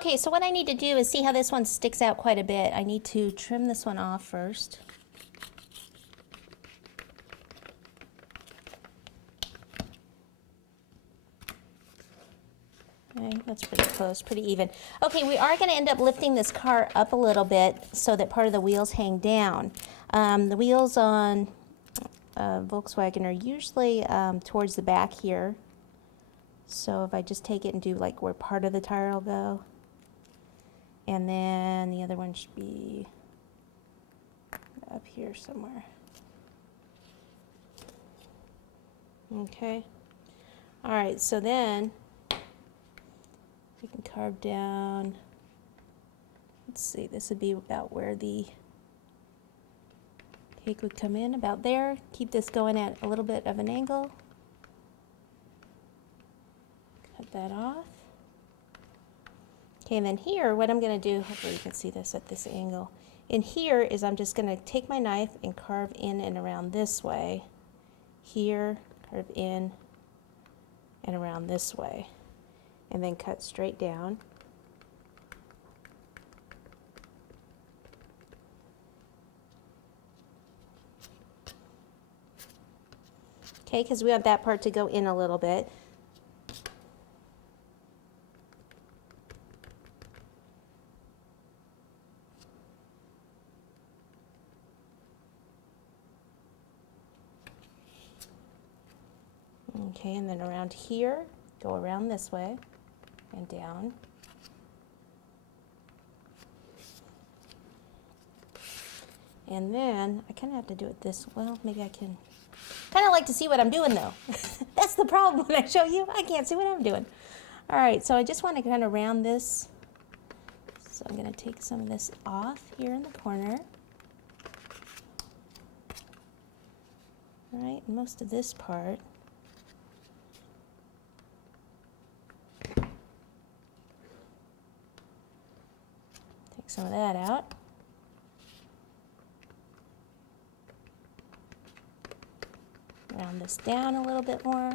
Okay, so what I need to do is see how this one sticks out quite a bit. I need to trim this one off first. Okay, that's pretty close, pretty even. Okay, we are going to end up lifting this car up a little bit so that part of the wheels hang down. The wheels on Volkswagen are usually towards the back here. So if I just take it and do like where part of the tire will go, and then the other one should be up here somewhere. Okay. All right, so then we can carve down, let's see, this would be about where the cake would come in, about there. Keep this going at a little bit of an angle. Cut that off. Okay, and then here, what I'm going to do, hopefully you can see this at this angle. In here is I'm just going to take my knife and carve in and around this way. Here, carve in and around this way. And then cut straight down. Okay, because we want that part to go in a little bit. Okay, and then around here, go around this way and down. And then I kind of have to do it this, well, maybe I can. Kind of like to see what I'm doing though. That's the problem when I show you, I can't see what I'm doing. All right, so I just want to kind of round this. So I'm going to take some of this off here in the corner. All right, most of this part. Take some of that out. Round this down a little bit more.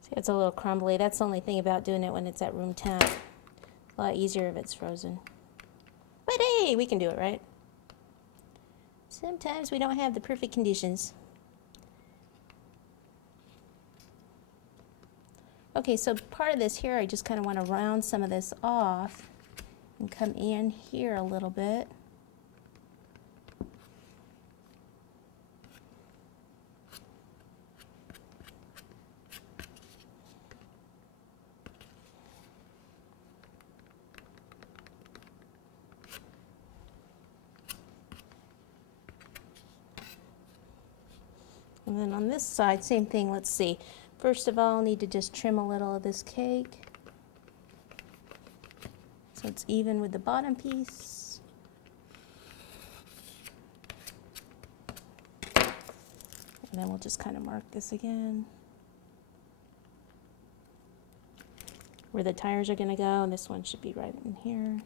See, it's a little crumbly. That's the only thing about doing it when it's at room temp. A lot easier if it's frozen. But hey, we can do it, right? Sometimes we don't have the perfect conditions. Okay, so part of this here, I just kind of want to round some of this off and come in here a little bit. And then on this side, same thing, let's see. First of all, I'll need to just trim a little of this cake so it's even with the bottom piece. And then we'll just kind of mark this again. Where the tires are going to go, and this one should be right in here.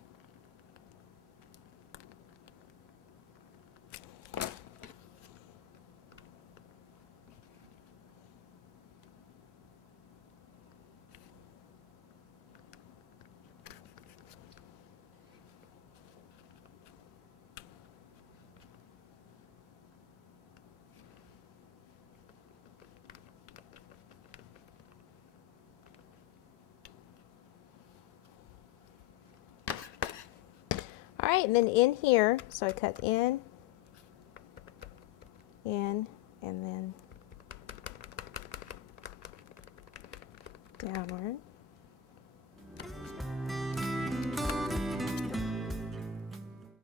All right, and then in here, so I cut in, and then downward.